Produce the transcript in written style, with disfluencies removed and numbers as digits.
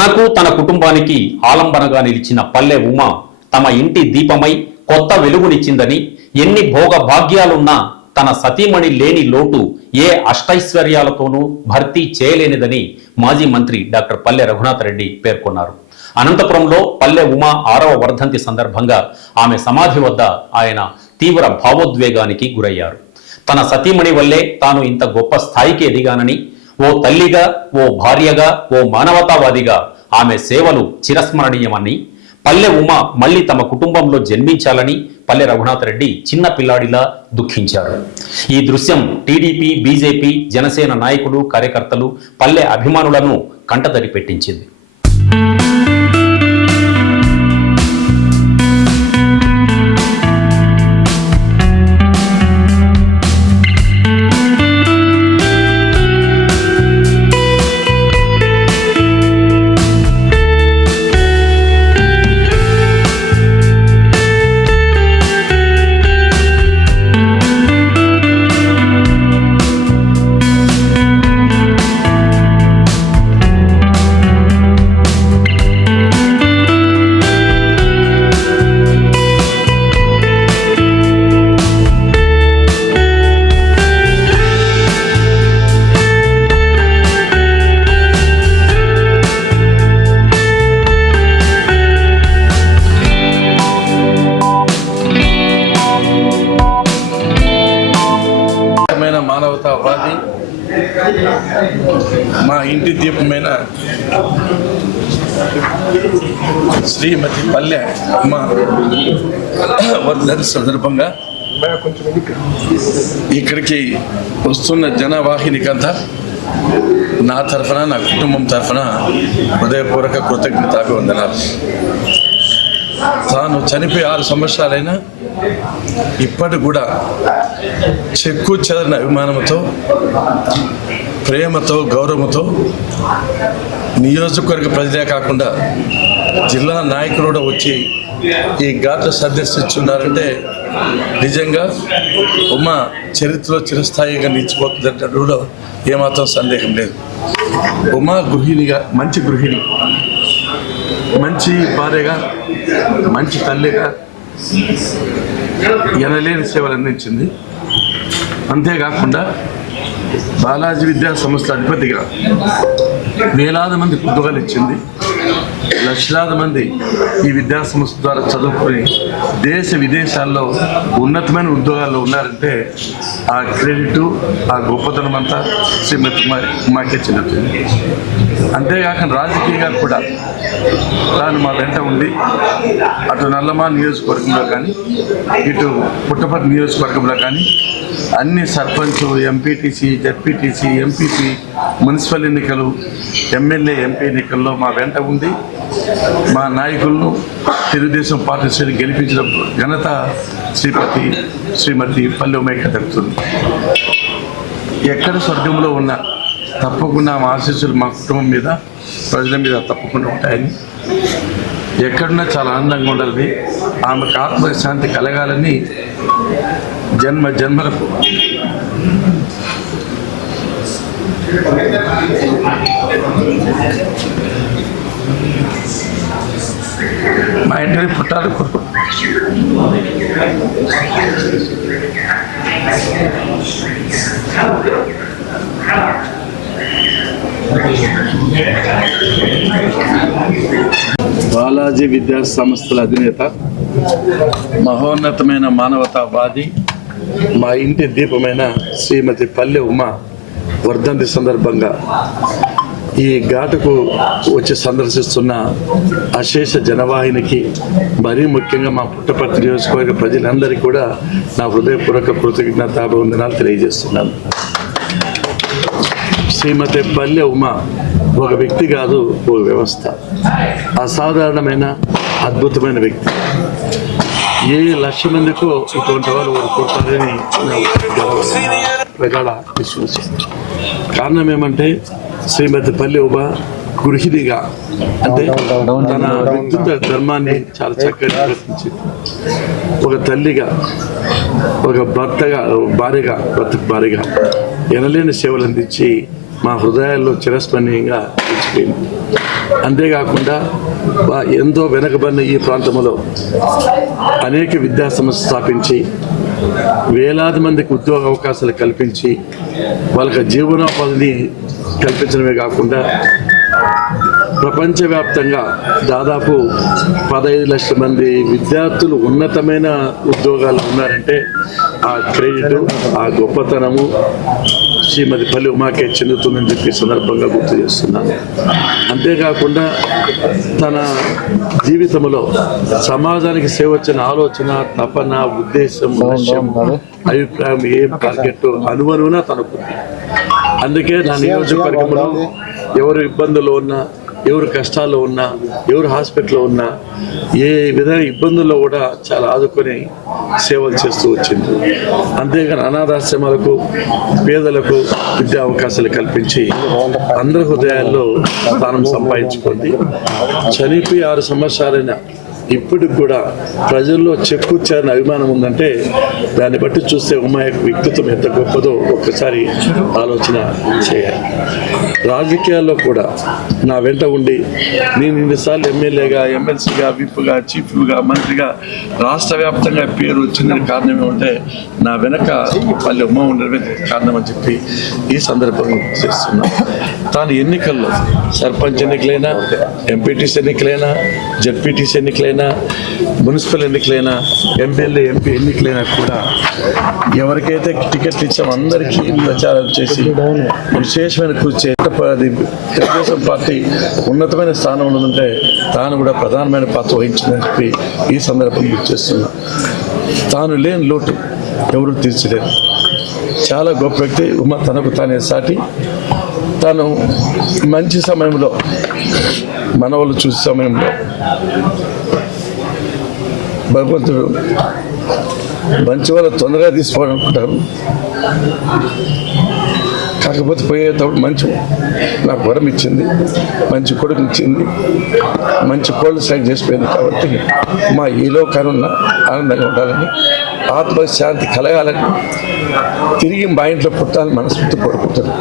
తనకు తన కుటుంబానికి ఆలంబనగా నిలిచిన పల్లె ఉమ తమ ఇంటి దీపమై కొత్త వెలుగునిచ్చిందని, ఎన్ని భోగ భాగ్యాలున్నా తన సతీమణి లేని లోటు ఏ అష్టైశ్వర్యాలతోనూ భర్తీ చేయలేనిదని మాజీ మంత్రి డాక్టర్ పల్లె రఘునాథ్ రెడ్డి పేర్కొన్నారు. అనంతపురంలో పల్లె ఉమ 6వ వర్ధంతి సందర్భంగా ఆమె సమాధి వద్ద ఆయన తీవ్ర భావోద్వేగానికి గురయ్యారు. తన సతీమణి వల్లే తాను ఇంత గొప్ప స్థాయికి ఎదిగానని, ఓ తల్లిగా, ఓ భార్యగా, ఓ మానవతావాదిగా ఆమె సేవలు చిరస్మరణీయమని, పల్లె ఉమ మళ్లీ తమ కుటుంబంలో జన్మించాలని పల్లె రఘునాథ్ రెడ్డి చిన్న పిల్లాడిలా దుఃఖించారు. ఈ దృశ్యం టీడీపీ, బీజేపీ, జనసేన నాయకులు, కార్యకర్తలు, పల్లె అభిమానులను కంటతడి పెట్టించింది. మానవతావాది, మా ఇంటి దీపమైన శ్రీమతి పల్లె ఉమ వర్ధంతి సందర్భంగా ఇక్కడికి వస్తున్న జనవాహినికంతా నా తరఫున, నా కుటుంబం తరఫున హృదయపూర్వక కృతజ్ఞతాభివందనాలు. తాను చనిపోయి 6 సంవత్సరాలైనా ఇప్పటికి కూడా చెక్కు చెదరిన అభిమానంతో, ప్రేమతో, గౌరవంతో నియోజకవర్గ ప్రజలే కాకుండా జిల్లా నాయకులు కూడా వచ్చి ఈ ఘాట్లు సందర్శిస్తున్నారంటే నిజంగా ఉమ చరిత్రలో చిరస్థాయిగా నిలిచిపోతుందంటే కూడా ఏమాత్రం సందేహం లేదు. ఉమ గృహిణిగా, మంచి గృహిణి, మంచి భార్యగా, మంచి తల్లిగా ఎనలేని సేవలు అందించింది. అంతేకాకుండా బాలాజీ విద్యా సంస్థ అధిపతిగా వేలాది మంది ఉద్యోగాలు ఇచ్చింది. లక్షలాది మంది ఈ విద్యా సంస్థ ద్వారా చదువుకొని దేశ విదేశాల్లో ఉన్నతమైన ఉద్యోగాల్లో ఉన్నారంటే ఆ క్రెడిట్, ఆ గొప్పతనం అంతా శ్రీమతి ఉమాకే చెందుతుంది. అంతేకాకుండా రాజకీయంగా కూడా తాను మా వెంట ఉండి అటు నల్లమా నియోజకవర్గంలో కానీ, ఇటు పుట్టపర్తి నియోజకవర్గంలో కానీ అన్ని sarpanch, MPTC, ZPTC, MPP, municipal ఎన్నికలు, ఎమ్మెల్యే, ఎంపీ ఎన్నికల్లో మా వెంట ఉండి మా నాయకులను తెలుగుదేశం పార్టీ గెలిపించిన ఘనత శ్రీమతి పల్లె ఉమకే దక్కుతుంది. ఎక్కడ స్వర్గంలో ఉన్నా తప్పకుండా మా ఆశీస్సులు మా కుటుంబం మీద, ప్రజల మీద తప్పకుండా ఉంటాయని, ఎక్కడున్నా చాలా ఆనందంగా ఉండాలని, ఆమెకు ఆత్మశాంతి కలగాలని జన్మ జన్మలకు మా ఇంటిని పుట్టాలి కొడుకు బాలాజీ విద్యా సంస్థల అధినేత, మహోన్నతమైన మానవతావాది, మా ఇంటి దీపమైన శ్రీమతి పల్లె ఉమ వర్ధంతి సందర్భంగా ఈ ఘాటుకు వచ్చి సందర్శిస్తున్న అశేష జనవాహినికి, మరీ ముఖ్యంగా మా పుట్టపర్తి నియోజకవర్గ ప్రజలందరికీ కూడా నా హృదయపూర్వక కృతజ్ఞతాభివందనాలు తెలియజేస్తున్నాను. శ్రీమతి పల్లె ఉమ ఒక వ్యక్తి కాదు, ఒక వ్యవస్థ. అసాధారణమైన, అద్భుతమైన వ్యక్తి. ఏ 1,00,000 మందికో ఇటువంటి వాళ్ళు కోరుతారని ప్రగాఢ విశ్వాసం. కారణం ఏమంటే శ్రీమతి పల్లె ఉమ గృహిణిగా, అంటే తన వ్యక్తిత్వ ధర్మాన్ని చాలా చక్కగా నిర్వర్తించింది. ఒక తల్లిగా, ఒక భర్తగా, భార్యగా ఎనలేని సేవలు అందించి మా హృదయాల్లో చిరస్మరణీయంగా నిలిచిపోయింది. అంతేకాకుండా ఎంతో వెనకబడిన ఈ ప్రాంతంలో అనేక విద్యా సంస్థలు స్థాపించి వేలాది మందికి ఉద్యోగ అవకాశాలు కల్పించి వాళ్ళకి జీవనోపాధిని కల్పించడమే కాకుండా ప్రపంచవ్యాప్తంగా దాదాపు 15 లక్షల మంది విద్యార్థులు ఉన్నతమైన ఉద్యోగాలు ఉన్నారంటే ఆ క్రెడిట్, ఆ గొప్పతనము శ్రీమతి పల్లి ఉమాకే చెందుతుందని చెప్పి సందర్భంగా గుర్తు చేస్తున్నాను. అంతేకాకుండా తన జీవితంలో సమాజానికి సేవ వచ్చిన ఆలోచన, తపన, ఉద్దేశం, లక్ష్యం, అభిప్రాయం, ఏం టార్గెట్ అనువనువునా తనకుంది. అందుకే నా నియోజకవర్గంలో ఎవరు ఇబ్బందుల్లో ఉన్నా, ఎవరు కష్టాల్లో ఉన్నా, ఎవరు హాస్పిటల్లో ఉన్నా, ఏ విధంగా ఇబ్బందుల్లో కూడా చాలా ఆదుకొని సేవలు చేస్తూ వచ్చింది. అంతేగాని అనాథాశ్రమాలకు, పేదలకు విద్యా అవకాశాలు కల్పించి అందరి హృదయాల్లో స్థానం సంపాదించుకుంది. చనిపోయి 6 సంవత్సరాలైన ఇప్పటికి కూడా ప్రజల్లో చెక్కుచ్చారని అభిమానం ఉందంటే దాన్ని బట్టి చూస్తే ఉమా యొక్క వ్యక్తిత్వం ఎంత గొప్పదో ఒక్కసారి ఆలోచన చేయాలి. రాజకీయాల్లో కూడా నా వెంట ఉండి నేను ఇన్నిసార్లు ఎమ్మెల్యేగా, ఎమ్మెల్సీగా, విప్గా, చీఫ్గా, మంత్రిగా రాష్ట్ర వ్యాప్తంగా పేరు వచ్చిన కారణం ఏమంటే నా వెనక పల్లె ఉమా ఉండడమే కారణం అని చెప్పి ఈ సందర్భంగా చేస్తున్నాను. తాను ఎన్నికల్లో సర్పంచ్ ఎన్నికలైనా, ఎంపీటీసీ ఎన్నికలైనా, జడ్పీటీసీ ఎన్నికలైనా, మున్సిపల్ ఎన్నికలైనా, ఎమ్మెల్యే, ఎంపీ ఎన్నికలైనా కూడా ఎవరికైతే టికెట్లు ఇచ్చామో అందరికీ ప్రచారం చేసి విశేషమైన కృషి చేసి తెలుగుదేశం పార్టీ ఉన్నతమైన స్థానం ఉన్నదంటే తాను కూడా ప్రధానమైన పాత్ర వహించిందని చెప్పి ఈ సందర్భం గుర్తు చేస్తున్నా. తాను లేని లోటు ఎవరు తీర్చలేరు. చాలా గొప్ప వ్యక్తి ఉమా. తనకు తానే సాటి. తాను మంచి సమయంలో, మనవాళ్ళు చూసే సమయంలో భగవంతుడు మంచి వాళ్ళు తొందరగా తీసుకోవాలనుకుంటారు. కాకపోతే పోయేటప్పుడు మంచి నాకు వరం ఇచ్చింది, మంచి కొడుకు ఇచ్చింది, మంచి కోళ్ళు సెలెక్ట్ చేసిపోయింది. కాబట్టి మా ఈలో కనున్న ఆనందంగా ఉండాలని, ఆత్మశాంతి కలగాలని, తిరిగి మా ఇంట్లో పుట్టాలని మనస్ఫూర్తి కోరుకుంటాను.